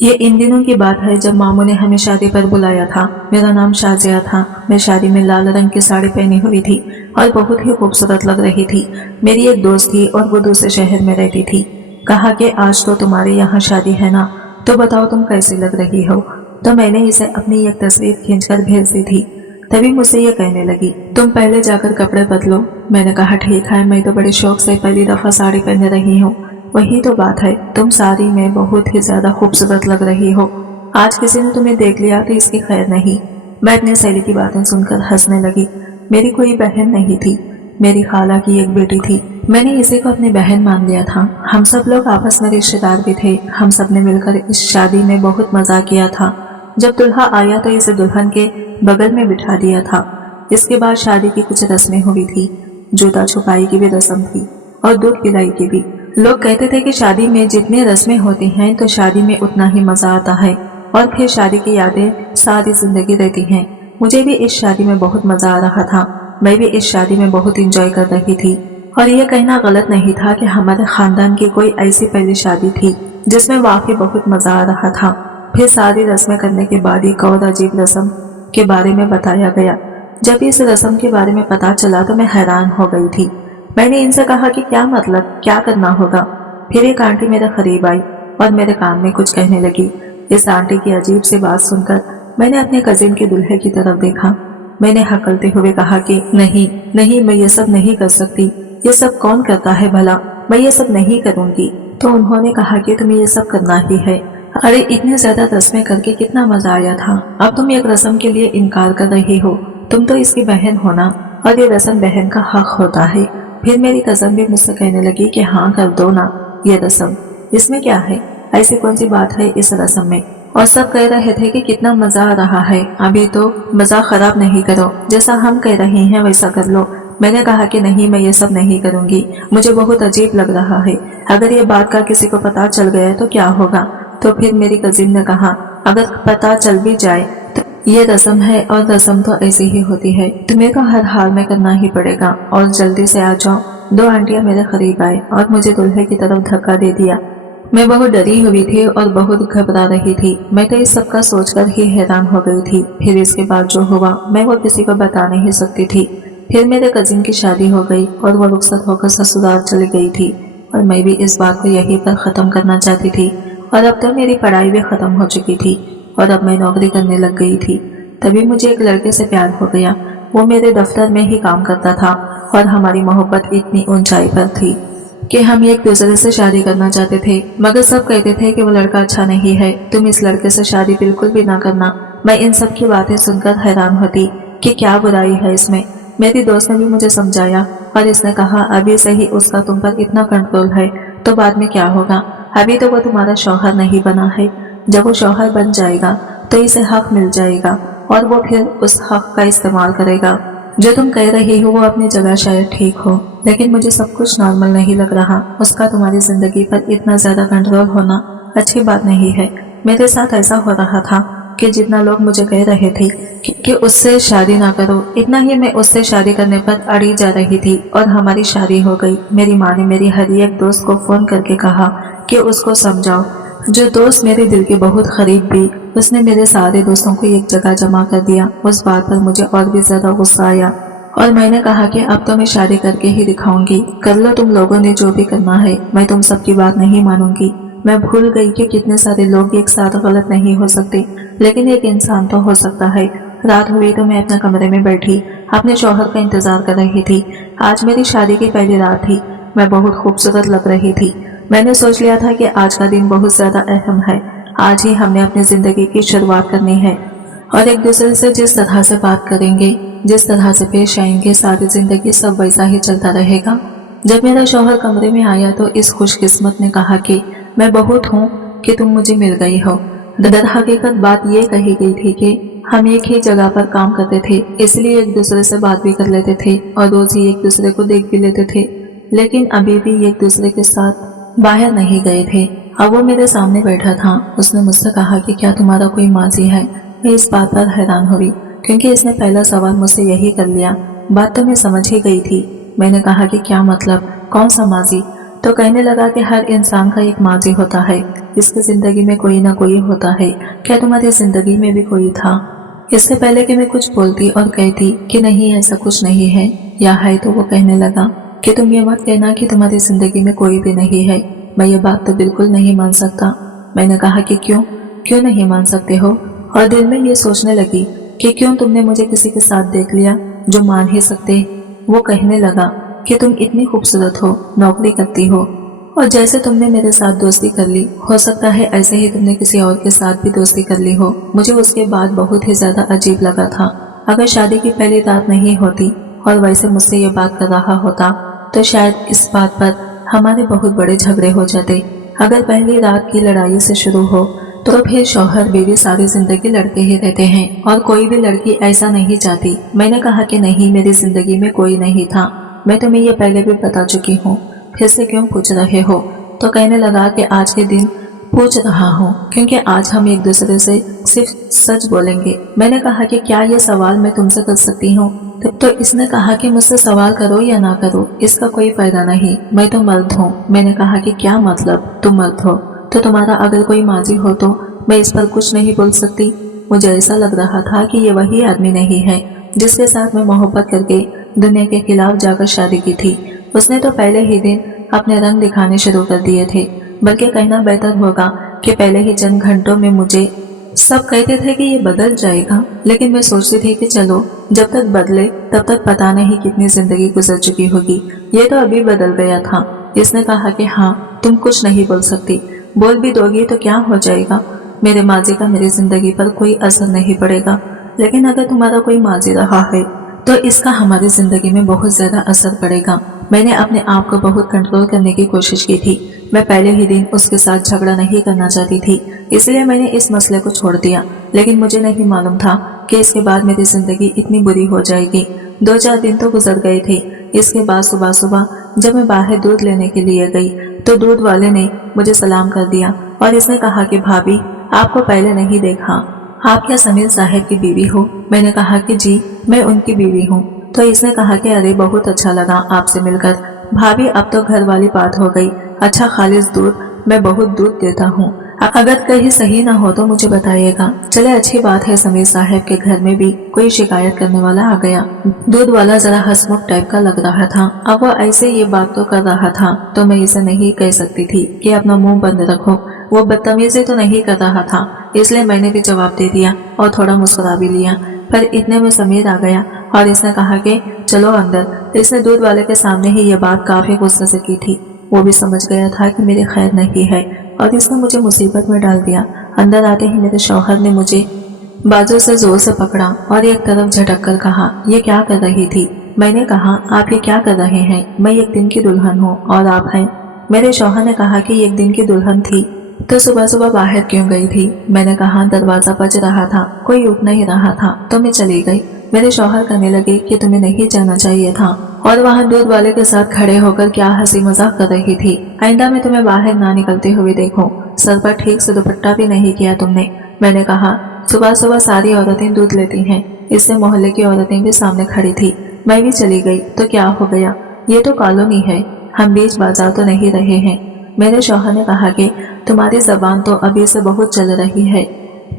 ये इन दिनों की बात है जब मामू ने हमें शादी पर बुलाया था। मेरा नाम शाजिया था। मैं शादी में लाल रंग की साड़ी पहनी हुई थी और बहुत ही खूबसूरत लग रही थी। मेरी एक दोस्त थी और वो दूसरे शहर में रहती थी। कहा कि आज तो तुम्हारे यहाँ शादी है ना, तो बताओ तुम कैसी लग रही हो। तो मैंने इसे अपनी एक तस्वीर खींचकर भेज दी थी। तभी मुझसे ये कहने लगी, तुम पहले जाकर कपड़े बदलो। मैंने कहा ठीक है, मैं तो बड़े शौक से पहली दफा साड़ी पहन रही हूँ। वही तो बात है, तुम साड़ी में बहुत ही ज्यादा खूबसूरत लग रही हो। आज किसी ने तुम्हें देख लिया तो इसकी खैर नहीं। मैं अपनी सहेली की बातें सुनकर हंसने लगी। मेरी कोई बहन नहीं थी, मेरी खाला की एक बेटी थी। मैंने इसी को अपनी बहन मान लिया था। हम सब लोग आपस में रिश्तेदार भी थे। हम सब ने मिलकर इस शादी में बहुत मजा किया था। जब दुल्हा आया तो इसे दुल्हन के बगल में बिठा दिया था। इसके बाद शादी की कुछ रस्में हुई थी। जूता छुपाई की भी रस्म थी और दूध पिलाई की भी। लोग कहते थे कि शादी में जितनी रस्में होती हैं तो शादी में उतना ही मजा आता है और फिर शादी की यादें सारी जिंदगी रहती हैं। मुझे भी इस शादी में बहुत मजा आ रहा था। मैं भी इस शादी में बहुत एंजॉय कर रही थी और यह कहना गलत नहीं था कि हमारे खानदान की कोई ऐसी पहली शादी थी जिसमें वाकई बहुत मजा आ रहा था। फिर सारी रस्में करने के बाद एक और अजीब रस्म के बारे में बताया गया। जब इस रस्म के बारे में पता चला तो मैं हैरान हो गई थी। मैंने इनसे कहा कि क्या मतलब, क्या करना होगा। फिर एक आंटी मेरे करीब आई और मेरे कान में कुछ कहने लगी। इस आंटी की अजीब सी बात सुनकर मैंने अपने कजिन के दूल्हे की तरफ देखा। मैंने हकलते हुए कहा कि नहीं नहीं, मैं ये सब नहीं कर सकती। ये सब कौन करता है भला, मैं ये सब नहीं करूंगी। तो उन्होंने कहा कि तुम्हें ये सब करना ही है। अरे इतनी ज्यादा रस्में करके कितना मजा आया था, अब तुम एक रस्म के लिए इनकार कर रही हो। तुम तो इसकी बहन हो ना, और ये रस्म बहन का हक होता है। फिर मेरी कजन भी मुझसे कहने लगी कि हाँ कर दो ना ये रस्म, इसमें क्या है, ऐसी कौन सी बात है इस रस्म में। और सब कह रहे थे कि कितना मजा आ रहा है, अभी तो मजा खराब नहीं करो, जैसा हम कह रहे हैं वैसा कर लो। मैंने कहा कि नहीं, मैं ये सब नहीं करूंगी, मुझे बहुत अजीब लग रहा है। अगर ये बात का किसी को पता चल गया तो क्या होगा। तो फिर मेरी कजिन ने कहा, अगर पता चल भी जाए तो ये रस्म है और रस्म तो ऐसी ही होती है, तुम्हें तो हर हाल में करना ही पड़ेगा और जल्दी से आ जाओ। दो आंटियां मेरे करीब आए और मुझे दूल्हे की तरफ धक्का दे दिया। मैं बहुत डरी हुई थी और बहुत घबरा रही थी। मैं तो इस सब का सोचकर ही हैरान हो गई थी। फिर इसके बाद जो हुआ मैं वो किसी को बता नहीं सकती थी। फिर मेरे कजिन की शादी हो गई और वो रुखसत होकर ससुराल चली गई थी और मैं भी इस बात को यहीं पर ख़त्म करना चाहती थी। और अब तो मेरी पढ़ाई भी ख़त्म हो चुकी थी और अब मैं नौकरी करने लग गई थी। तभी मुझे एक लड़के से प्यार हो गया। वो मेरे दफ्तर में ही काम करता था और हमारी मोहब्बत इतनी ऊंचाई पर थी कि हम एक दूसरे से शादी करना चाहते थे, मगर सब कहते थे कि वो लड़का अच्छा नहीं है, तुम इस लड़के से शादी बिल्कुल भी ना करना। मैं इन सब की बातें सुनकर हैरान होती कि क्या बुराई है इसमें। मेरी दोस्त ने भी मुझे समझाया और इसने कहा, अभी से ही उसका तुम पर इतना कंट्रोल है तो बाद में क्या होगा। अभी तो वो तुम्हारा शौहर नहीं बना है, जब वो शौहर बन जाएगा तो इसे हक मिल जाएगा और वो फिर उस हक का इस्तेमाल करेगा। जो तुम कह रही हो वो अपनी जगह शायद ठीक हो, लेकिन मुझे सब कुछ नॉर्मल नहीं लग रहा। उसका तुम्हारी जिंदगी पर इतना ज्यादा कंट्रोल होना अच्छी बात नहीं है। मेरे साथ ऐसा हो रहा था कि जितना लोग मुझे कह रहे थे कि उससे शादी ना करो, इतना ही मैं उससे शादी करने पर अड़ी जा रही थी और हमारी शादी हो गई। मेरी माँ ने मेरी हर एक दोस्त को फोन करके कहा कि उसको समझाओ। जो दोस्त मेरे दिल के बहुत करीब भी, उसने मेरे सारे दोस्तों को एक जगह जमा कर दिया। उस बात पर मुझे और भी ज्यादा गुस्सा आया और मैंने कहा कि अब तो मैं शादी करके ही दिखाऊंगी। कर लो तुम लोगों ने जो भी करना है, मैं तुम सबकी बात नहीं मानूंगी। मैं भूल गई कि कितने सारे लोग एक साथ गलत नहीं हो सकते, लेकिन एक इंसान तो हो सकता है। रात हुई तो मैं अपने कमरे में बैठी अपने शौहर का इंतजार कर रही थी। आज मेरी शादी की पहली रात थी। मैं बहुत खूबसूरत लग रही थी। मैंने सोच लिया था कि आज का दिन बहुत ज्यादा अहम है। आज ही हमने अपनी जिंदगी की शुरुआत करनी है और एक दूसरे से जिस तरह से बात करेंगे, जिस तरह से पेश आएंगे, सारी जिंदगी सब वैसा ही चलता रहेगा। जब मेरा शौहर कमरे में आया तो इस खुशकिस्मत ने कहा कि मैं बहुत हूँ कि तुम मुझे मिल गई हो। दर हकीकत बात ये कही गई थी कि हम एक ही जगह पर काम करते थे, इसलिए एक दूसरे से बात भी कर लेते थे और रोज ही एक दूसरे को देख भी लेते थे, लेकिन अभी भी एक दूसरे के साथ बाहर नहीं गए थे। अब वो मेरे सामने बैठा था। उसने मुझसे कहा कि क्या तुम्हारा कोई माजी है। मैं इस बात पर हैरान हुई क्योंकि इसने पहला सवाल मुझसे यही कर लिया। बात तो मैं समझ ही गई थी। मैंने कहा कि क्या मतलब, कौन सा माजी। तो कहने लगा कि हर इंसान का एक माजी होता है, इसकी जिंदगी में कोई ना कोई होता है। क्या तुम्हारी जिंदगी में भी कोई था? इससे पहले कि मैं कुछ बोलती और कहती कि नहीं ऐसा कुछ नहीं है या है, तो वो कहने लगा कि तुम ये मत कहना कि तुम्हारी जिंदगी में कोई भी नहीं है। मैं ये बात तो बिल्कुल नहीं मान सकता। मैंने कहा कि क्यों नहीं मान सकते हो? और दिल में ये सोचने लगी कि क्यों तुमने मुझे किसी के साथ देख लिया जो मान ही सकते। वो कहने लगा कि तुम इतनी खूबसूरत हो, नौकरी करती हो, और जैसे तुमने मेरे साथ दोस्ती कर ली, हो सकता है ऐसे ही तुमने किसी और के साथ भी दोस्ती कर ली हो। मुझे उसके बाद बहुत ही ज्यादा अजीब लगा था। अगर शादी की पहली रात नहीं होती और वैसे मुझसे ये बात कर रहा होता तो शायद इस बात पर हमारे बहुत बड़े झगड़े हो जाते। अगर पहली रात की लड़ाई से शुरू हो तो फिर शौहर बीवी सारी जिंदगी लड़ते ही रहते हैं और कोई भी लड़की ऐसा नहीं चाहती। मैंने कहा कि नहीं, मेरी जिंदगी में कोई नहीं था। मैं तुम्हें ये पहले भी बता चुकी हूँ, फिर से क्यों पूछ रहे हो? तो कहने लगा कि आज के दिन पूछ रहा हूँ क्योंकि आज हम एक दूसरे से सिर्फ सच बोलेंगे। मैंने कहा कि क्या ये सवाल मैं तुमसे कर सकती हूँ? तो इसने कहा कि मुझसे सवाल करो या ना करो, इसका कोई फायदा नहीं, मैं तो मर्द हूँ। मैंने कहा कि क्या मतलब, तुम मर्द हो तो तुम्हारा अगर कोई माजी हो तो मैं इस पर कुछ नहीं बोल सकती। मुझे ऐसा लग रहा था कि ये वही आदमी नहीं है जिसके साथ मैं मोहब्बत करके दुनिया के खिलाफ जाकर शादी की थी। उसने तो पहले ही दिन अपने रंग दिखाने शुरू कर दिए थे। बल्कि कहना बेहतर होगा कि पहले ही चंद घंटों में मुझे सब कहते थे कि ये बदल जाएगा, लेकिन मैं सोचती थी कि चलो जब तक बदले तब तक पता नहीं कितनी जिंदगी गुजर चुकी होगी। ये तो अभी बदल गया था। इसने कहा कि हाँ, तुम कुछ नहीं बोल सकती, बोल भी दोगी तो क्या हो जाएगा? मेरे माजी का मेरी जिंदगी पर कोई असर नहीं पड़ेगा, लेकिन अगर तुम्हारा कोई माजी रहा है तो इसका हमारी जिंदगी में बहुत ज्यादा असर पड़ेगा। मैंने अपने आप को बहुत कंट्रोल करने की कोशिश की थी। मैं पहले ही दिन उसके साथ झगड़ा नहीं करना चाहती थी, इसलिए मैंने इस मसले को छोड़ दिया। लेकिन मुझे नहीं मालूम था कि इसके बाद मेरी जिंदगी इतनी बुरी हो जाएगी। 2-4 दिन तो गुजर गए थे। इसके बाद सुबह सुबह जब मैं बाहर दूध लेने के लिए गई तो दूध वाले ने मुझे सलाम कर दिया और इसने कहा कि भाभी, आपको पहले नहीं देखा, आप क्या समीर साहब की बीवी हो? मैंने कहा कि जी, मैं उनकी बीवी हूँ। तो इसने कहा कि अरे बहुत अच्छा लगा आपसे मिलकर भाभी, अब तो घर वाली बात हो गई। अच्छा खालिस दूध, मैं बहुत दूध देता हूँ, अगर कहीं सही ना हो तो मुझे बताइएगा। चले अच्छी बात है, समीर साहब के घर में भी कोई शिकायत करने वाला आ गया। दूध वाला जरा हंसमुख टाइप का लग रहा था। अब वो ऐसे ये बात तो कर रहा था तो मैं इसे नहीं कह सकती थी कि अपना मुंह बंद रखो। वो बदतमीजी तो नहीं कर रहा था, इसलिए मैंने भी जवाब दे दिया और थोड़ा मुस्कुरा भी लिया। पर इतने में समीर आ गया और इसने कहा कि चलो अंदर। इसने दूध वाले के सामने ही ये बात काफी गुस्से से की थी। वो भी समझ गया था कि मेरी खैर नहीं है और इसने मुझे मुसीबत में डाल दिया। अंदर आते ही मेरे शौहर ने मुझे बाजू से जोर से पकड़ा और एक तरफ झटक कर कहा, ये क्या कर रही थी? मैंने कहा, आप ये क्या कर रहे हैं? मैं एक दिन की दुल्हन हूँ और आप हैं। मेरे शौहर ने कहा कि एक दिन की दुल्हन थी तो सुबह सुबह बाहर क्यों गई थी? मैंने कहा, दरवाजा बज रहा था, कोई उठ नहीं रहा था तो मैं चली गई। मेरे शौहर कहने लगे कि तुम्हें नहीं जाना चाहिए था और वहाँ दूध वाले के साथ खड़े होकर क्या हंसी मजाक कर रही थी। आइंदा में तुम्हें बाहर ना निकलते हुए देखो। सर पर ठीक से दुपट्टा भी नहीं किया तुमने। मैंने कहा, सुबह सुबह सारी औरतें दूध लेती हैं। इससे मोहल्ले की औरतें भी सामने खड़ी थी। मैं भी चली गई तो क्या हो गया? ये तो कॉलोनी है, हम बीच बाजार तो नहीं रहे हैं। मेरे शौहर ने कहा कि तुम्हारी जबान तो अभी से बहुत चल रही है।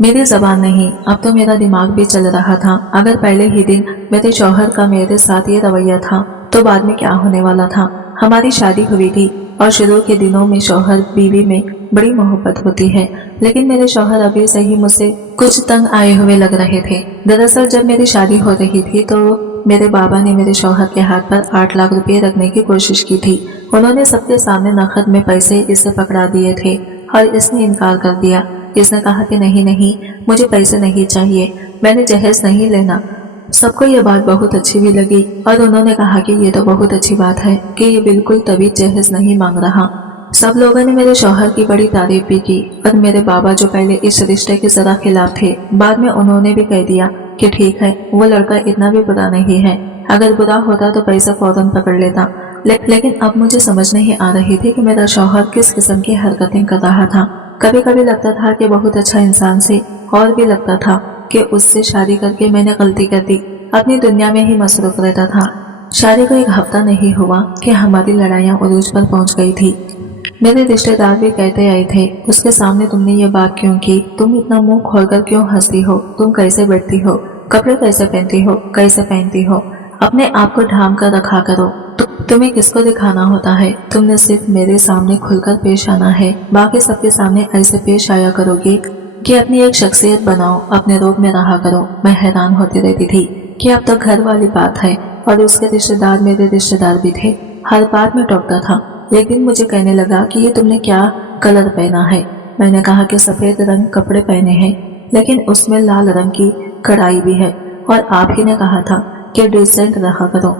मेरी जबान नहीं, अब तो मेरा दिमाग भी चल रहा था। अगर पहले ही दिन मेरे शौहर का मेरे साथ ये रवैया था तो बाद में क्या होने वाला था? हमारी शादी हुई थी और शुरू के दिनों में शौहर बीवी में बड़ी मोहब्बत होती है, लेकिन मेरे शौहर अभी से ही मुझसे कुछ तंग आए हुए लग रहे थे। दरअसल जब मेरी शादी हो रही थी तो मेरे बाबा ने मेरे शौहर के हाथ पर 8 लाख रुपए रखने की कोशिश की थी। उन्होंने सबके सामने नकद में पैसे इसे पकड़ा दिए थे और इसने इनकार कर दिया। इसने कहा कि नहीं नहीं, मुझे पैसे नहीं चाहिए, मैंने जहेज नहीं लेना। सबको ये बात बहुत अच्छी भी लगी और उन्होंने कहा कि ये तो बहुत अच्छी बात है कि ये बिल्कुल तभी जहेज नहीं मांग रहा। सब लोगों ने मेरे शौहर की बड़ी तारीफ भी की और मेरे बाबा जो पहले इस रिश्ते के जरा खिलाफ थे, बाद में उन्होंने भी कह दिया कि ठीक है, वो लड़का इतना भी बुरा नहीं है, अगर बुरा होता तो पैसा फौरन पकड़ लेता। लेकिन अब मुझे समझ नहीं आ रही थी कि मेरा शौहर किस किस्म की हरकतें कर रहा था। कभी कभी लगता था कि बहुत अच्छा इंसान से, और भी लगता था कि उससे शादी करके मैंने गलती कर दी। अपनी दुनिया में ही मसरूफ रहता था। शादी को एक हफ्ता नहीं हुआ कि हमारी लड़ाइयाँ उरूज पर पहुंच गई थी। मेरे रिश्तेदार भी कहते आए थे, उसके सामने तुमने ये बात क्यों की? तुम इतना मुंह खोलकर क्यों हंसती हो? तुम कैसे बैठती हो? कपड़े कैसे पहनती हो? कैसे पहनती हो? अपने आप को ढांप कर रखा करो। तुम्हें किसको दिखाना होता है? तुमने सिर्फ मेरे सामने खुलकर पेश आना है, बाकी सबके सामने ऐसे पेश आया करोगी कि अपनी एक शख्सियत बनाओ, अपने रोब में रहा करो। मैं हैरान होती रहती थी कि अब तो घर वाली बात है, और उसके रिश्तेदार मेरे रिश्तेदार भी थे। हर बात में टोकता था। एक दिन मुझे कहने लगा कि ये तुमने क्या कलर पहना है? मैंने कहा कि सफेद रंग कपड़े पहने हैं, लेकिन उसमें लाल रंग की कढ़ाई भी है, और आप ही ने कहा था कि डिसेंट रहा करो।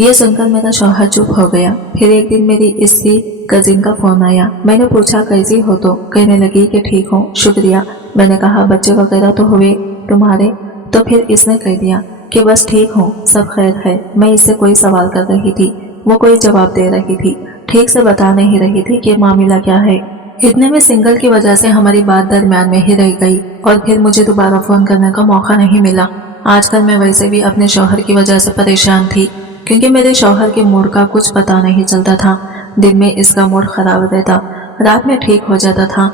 ये सुनकर मेरा शौहर चुप हो गया। फिर एक दिन मेरी इसी कजिन का फोन आया। मैंने पूछा कैसी हो? तो कहने लगी कि ठीक हूँ, शुक्रिया। मैंने कहा बच्चे वगैरह तो हुए तुम्हारे? तो फिर इसने कह दिया कि बस ठीक हूँ, सब खैर है। मैं इससे कोई सवाल कर रही थी, वो कोई जवाब दे रही थी, ठीक से बता नहीं रही थी कि मामला क्या है। इतने में सिंगल की वजह से हमारी बात दरमियान में ही रह गई, और फिर मुझे दोबारा फोन करने का मौका नहीं मिला। आजकल मैं वैसे भी अपने शौहर की वजह से परेशान थी, क्योंकि मेरे शौहर के मूड का कुछ पता नहीं चलता था। दिन में इसका मूड खराब रहता, रात में ठीक हो जाता था।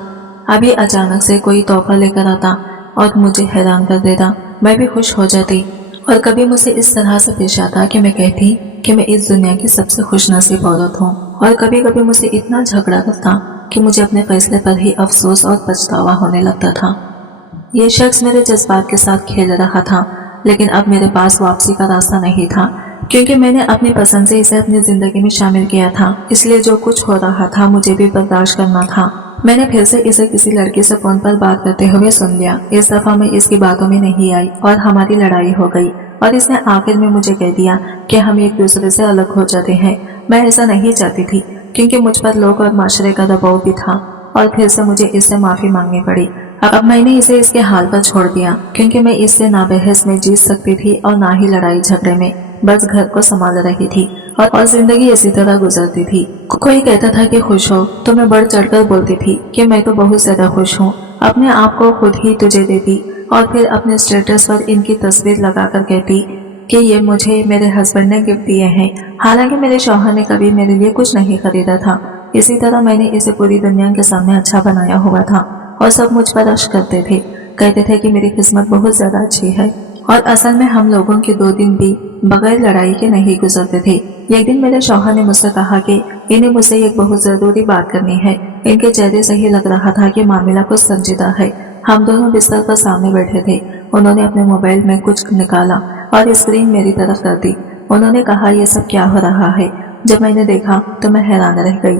अभी अचानक से कोई तोहफा लेकर आता और मुझे हैरान कर देता। मैं भी खुश हो जाती, और कभी मुझे इस तरह से पेश आता कि मैं कहती कि मैं इस दुनिया की सबसे खुशनसीब औरत हूँ, और कभी कभी मुझे इतना झगड़ा करता कि मुझे अपने फैसले पर ही अफसोस और पछतावा होने लगता था। ये शख्स मेरे जज्बात के साथ खेल रहा था, लेकिन अब मेरे पास वापसी का रास्ता नहीं था, क्योंकि मैंने अपनी पसंद से इसे अपनी जिंदगी में शामिल किया था। इसलिए जो कुछ हो रहा था मुझे भी बर्दाश्त करना था। मैंने फिर से इसे किसी लड़की से फोन पर बात करते हुए सुन लिया। इस दफा मैं इसकी बातों में नहीं आई और हमारी लड़ाई हो गई, और इसने आखिर में मुझे कह दिया कि हम एक दूसरे से अलग हो जाते हैं। मैं ऐसा नहीं चाहती थी, क्योंकि मुझ पर लोग और माशरे का दबाव भी था, और फिर से मुझे इससे माफी मांगनी पड़ी। अब मैंने इसे इसके हाल पर छोड़ दिया, क्योंकि मैं इससे ना बहस में जीत सकती थी और ना ही लड़ाई झगड़े में। बस घर को संभाल रही थी, और जिंदगी इसी तरह गुजरती थी। कोई कहता था कि खुश हो, तो मैं बढ़ चढ़कर बोलती थी कि मैं तो बहुत ज्यादा खुश हूँ। अपने आप को खुद ही तुझे देती, और फिर अपने स्टेटस पर इनकी तस्वीर लगाकर कहती कि ये मुझे मेरे हस्बैंड ने गिफ्ट दिए हैं, हालांकि मेरे शौहर ने कभी मेरे लिए कुछ नहीं खरीदा था। इसी तरह मैंने इसे पूरी दुनिया के सामने अच्छा बनाया हुआ था, और सब मुझ पर रश करते थे, कहते थे कि मेरी किस्मत बहुत ज्यादा अच्छी है। और असल में हम लोगों के 2 दिन भी बगैर लड़ाई के नहीं गुजरते थे। एक दिन मेरे शौहर ने मुझसे कहा कि इन्हें मुझसे एक बहुत जरूरी बात करनी है। इनके चेहरे से ही लग रहा था कि मामला कुछ संजीदा है। हम दोनों बिस्तर पर सामने बैठे थे। उन्होंने अपने मोबाइल में कुछ निकाला और स्क्रीन मेरी तरफ कर दी। उन्होंने कहा ये सब क्या हो रहा है? जब मैंने देखा तो मैं हैरान रह गई।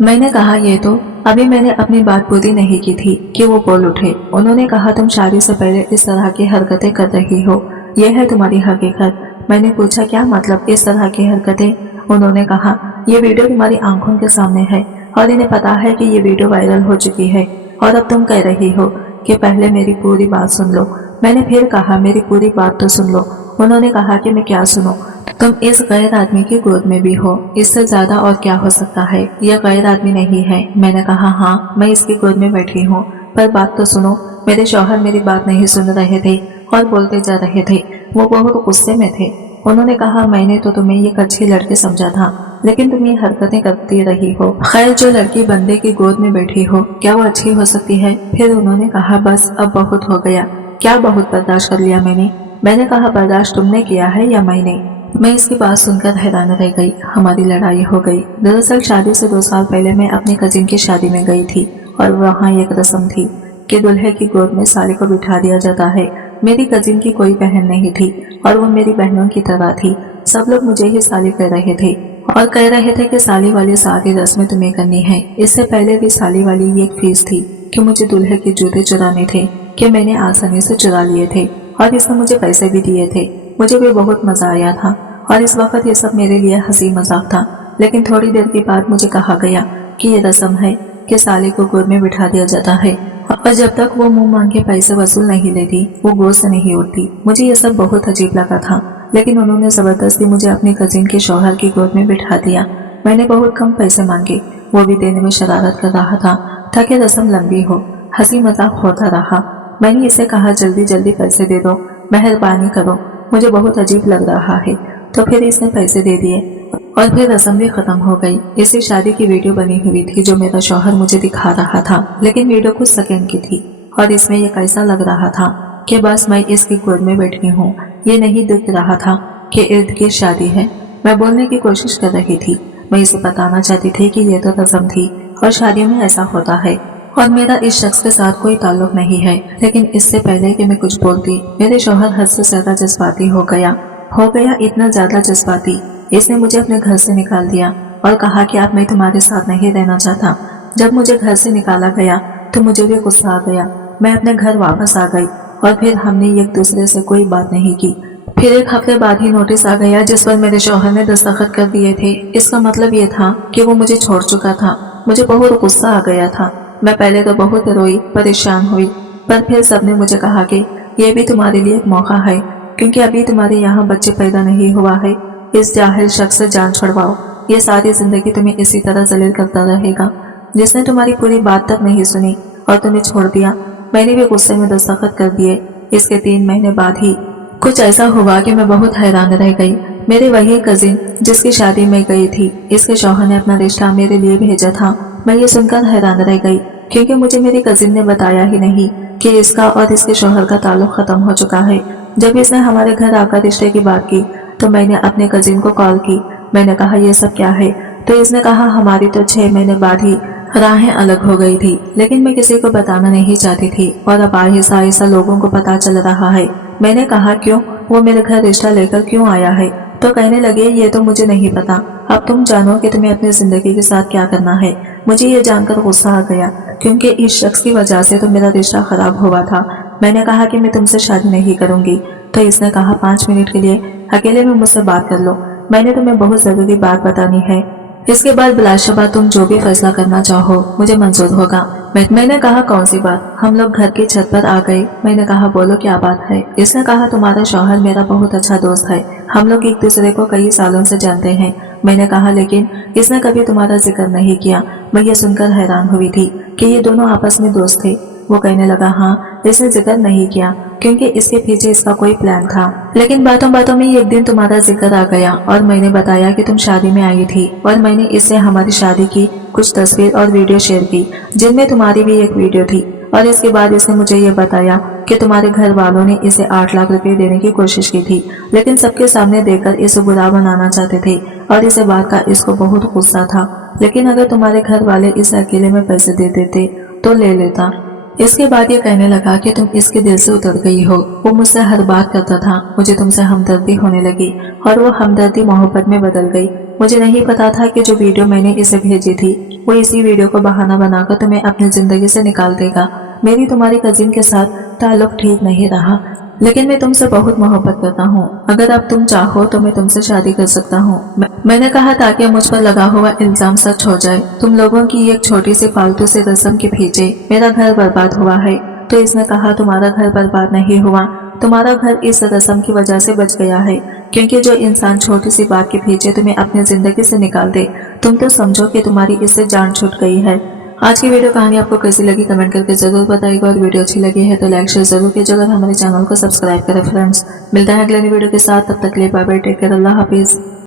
मैंने कहा ये तो अभी मैंने अपनी बात पूरी नहीं की थी कि वो बोल उठे। उन्होंने कहा तुम शादी से पहले इस तरह की हरकतें कर रही हो, यह है तुम्हारी हकीकत। मैंने पूछा क्या मतलब इस तरह की हरकतें? उन्होंने कहा ये वीडियो तुम्हारी आंखों के सामने है, और इन्हें पता है कि ये वीडियो वायरल हो चुकी है, और अब तुम कह रही हो कि पहले मेरी पूरी बात सुन लो। मैंने फिर कहा मेरी पूरी बात तो सुन लो। उन्होंने कहा कि मैं क्या सुनूं? तुम इस गैर आदमी की गोद में भी हो, इससे ज्यादा और क्या हो सकता है? यह गैर आदमी नहीं है। मैंने कहा हाँ, मैं इसकी गोद में बैठी हूँ, पर बात तो सुनो। मेरे शौहर मेरी बात नहीं सुन रहे थे और बोलते जा रहे थे। वो बहुत गुस्से में थे। उन्होंने कहा मैंने तो तुम्हें एक अच्छी लड़की समझा था, लेकिन तुम ये हरकतें करती रही हो। खैर जो लड़की बंदे की गोद में बैठी हो, क्या वो अच्छी हो सकती है? फिर उन्होंने कहा बस अब बहुत हो गया। क्या बहुत बर्दाश्त कर लिया मैंने कहा बर्दाश्त तुमने किया है या मैंने? मैं इसकी बात सुनकर हैरान रह गई। हमारी लड़ाई हो गई। दरअसल शादी से 2 साल पहले मैं अपनी कजिन की शादी में गई थी, और वहाँ एक रस्म थी कि दूल्हे की गोद में साली को बिठा दिया जाता है। मेरी कजिन की कोई बहन नहीं थी, और वो मेरी बहनों की तरह थी। सब लोग मुझे ही साली कह रहे थे, और कह रहे थे कि साली वाली सारी रस्में तुम्हें करनी है। इससे पहले भी साली वाली एक फीस थी कि मुझे दूल्हे के जूते चुराने थे, कि मैंने आसानी से चुरा लिए थे, और इसने मुझे पैसे भी दिए थे। मुझे भी बहुत मजा आया था, और इस वक्त ये सब मेरे लिए हंसी मजाक था। लेकिन थोड़ी देर के बाद मुझे कहा गया कि ये रस्म है कि साली को गोद में बिठा दिया जाता है, और जब तक वो मुंह मांग के पैसे वसूल नहीं लेती वो गोद से नहीं उठती। मुझे ये सब बहुत अजीब लगा था, लेकिन उन्होंने जबरदस्ती मुझे अपनी कजिन के शौहर की गोद में बिठा दिया। मैंने बहुत कम पैसे मांगे, वो भी देने में शरारत कर रहा था ताकि रस्म लंबी हो। हंसी मजाक होता रहा। मैंने इसे कहा जल्दी जल्दी पैसे दे दो, मेहरबानी करो, मुझे बहुत अजीब लग रहा है। तो फिर इसने पैसे दे दिए और फिर रस्म भी खत्म हो गई। इसी शादी की वीडियो बनी हुई थी जो मेरा शौहर मुझे दिखा रहा था, लेकिन वीडियो कुछ सेकंड की थी और इसमें यह कैसा लग रहा था कि बस मैं इसकी गोद में बैठी हूँ। ये नहीं दिख रहा था कि इर्द गिर्द शादी है। मैं बोलने की कोशिश कर रही थी, मैं इसे बताना चाहती थी कि ये तो रस्म थी और शादियों में ऐसा होता है और मेरा इस शख्स के साथ कोई ताल्लुक नहीं है। लेकिन इससे पहले कि मैं कुछ बोलती, मेरे शौहर हद से ज्यादा जज्बाती हो गया इतना ज्यादा जज्बाती। इसने मुझे अपने घर से निकाल दिया और कहा कि अब मैं तुम्हारे साथ नहीं रहना चाहता। जब मुझे घर से निकाला गया तो मुझे भी गुस्सा आ गया। मैं अपने घर वापस आ गई और फिर हमने एक दूसरे से कोई बात नहीं की। फिर एक हफ्ते बाद ही नोटिस आ गया जिस पर मेरे शौहर ने दस्तखत कर दिए थे। इसका मतलब ये था कि वो मुझे छोड़ चुका था। मुझे बहुत गुस्सा आ गया था। मैं पहले तो बहुत रोई, परेशान हुई, पर फिर सबने मुझे कहा कि ये भी तुम्हारे लिए एक मौका है, क्योंकि अभी तुम्हारे यहाँ बच्चे पैदा नहीं हुआ है। इस जाहिल शख्स से जान छुड़वाओ, ये सारी जिंदगी तुम्हें इसी तरह जलील करता रहेगा। जिसने तुम्हारी पूरी बात तक नहीं सुनी और तुम्हें छोड़ दिया। मैंने भी गुस्से में दस्तखत कर दिए। इसके 3 महीने बाद ही कुछ ऐसा हुआ कि मैं बहुत हैरान रह गई। मेरे वही कजिन जिसकी शादी में गई थी, इसके शौहर ने अपना रिश्ता मेरे लिए भेजा था। मैं ये सुनकर हैरान रह गई, क्योंकि मुझे मेरी कजिन ने बताया ही नहीं कि इसका और इसके शौहर का ताल्लुक खत्म हो चुका है। जब इसने हमारे घर आकर रिश्ते की बात की तो मैंने अपने कजिन को कॉल की। मैंने कहा ये सब क्या है, तो इसने कहा हमारी तो 6 महीने बाद ही राहें अलग हो गई थी, लेकिन मैं किसी को बताना नहीं चाहती थी और अब आहिस्ता आहिस्ता लोगों को पता चल रहा है। मैंने कहा क्यों, वो मेरे घर रिश्ता लेकर क्यों आया है? तो कहने लगे ये तो मुझे नहीं पता, अब तुम जानो कि तुम्हें अपनी जिंदगी के साथ क्या करना है। मुझे ये जानकर गुस्सा आ गया, क्योंकि इस शख्स की वजह से तो मेरा रिश्ता खराब हुआ था। मैंने कहा कि मैं तुमसे शादी नहीं करूंगी। तो इसने कहा 5 मिनट के लिए अकेले में मुझसे बात कर लो, मैंने तुम्हें बहुत जरूरी बात बतानी है। इसके बाद बिलाशुबा तुम जो भी फैसला करना चाहो मुझे मंजूर होगा। मैंने कहा कौन सी बात? हम लोग घर की छत पर आ गए। मैंने कहा बोलो क्या बात है? इसने कहा तुम्हारा शौहर मेरा बहुत अच्छा दोस्त है, हम लोग एक दूसरे को कई सालों से जानते हैं। मैंने कहा लेकिन इसने कभी तुम्हारा जिक्र नहीं किया। मैं ये सुनकर हैरान हुई थी कि ये दोनों आपस में दोस्त थे। वो कहने लगा हाँ, इसने जिक्र नहीं किया क्योंकि इसके पीछे इसका कोई प्लान था, लेकिन बातों बातों में एक दिन तुम्हारा जिक्र आ गया और मैंने बताया कि तुम शादी में आई थी और मैंने इससे हमारी शादी की कुछ तस्वीर और वीडियो शेयर की, जिनमें तुम्हारी भी एक वीडियो थी। और इसके बाद इसने मुझे ये बताया कि तुम्हारे घर वालों ने इसे 8 लाख रुपए देने की कोशिश की थी, लेकिन सबके सामने देकर इसे बुरा बनाना चाहते थे और इसे बात का इसको बहुत गुस्सा था। लेकिन अगर तुम्हारे घर वाले इसे अकेले में पैसे दे देते तो ले लेता। इसके बाद ये कहने लगा कि तुम इसके दिल से उतर गई हो। वो मुझसे हर बात करता था, मुझे तुमसे हमदर्दी होने लगी और वो हमदर्दी मोहब्बत में बदल गई। मुझे नहीं पता था कि जो वीडियो मैंने इसे भेजी थी वो इसी वीडियो को बहाना बनाकर तुम्हें अपनी जिंदगी से निकाल देगा। मेरी तुम्हारी कजिन के साथ ताल्लुक ठीक नहीं रहा, लेकिन मैं तुमसे बहुत मोहब्बत करता हूँ। अगर अब तुम चाहो तो मैं तुमसे शादी कर सकता हूँ। मैंने कहा ताकि मुझ पर लगा हुआ इल्जाम सच हो जाए। तुम लोगों की एक छोटी सी फालतू से रस्म के पीछे मेरा घर बर्बाद हुआ है। तो इसने कहा तुम्हारा घर बर्बाद नहीं हुआ, तुम्हारा घर इस रस्म की वजह से बच गया है, क्योंकि जो इंसान छोटी सी बात के पीछे तुम्हें अपनी जिंदगी से निकाल दे, तुम तो समझो कि तुम्हारी इससे जान छूट गई है। आज की वीडियो कहानी आपको कैसी लगी कमेंट करके जरूर बताइएगा और वीडियो अच्छी लगी है तो लाइक शेयर जरूर कीजिएगा और हमारे चैनल को सब्सक्राइब करें फ्रेंड्स। मिलता है अगले वीडियो के साथ, तब तक के लिए बाय बाय, टेक केयर, अल्लाह हाफिज।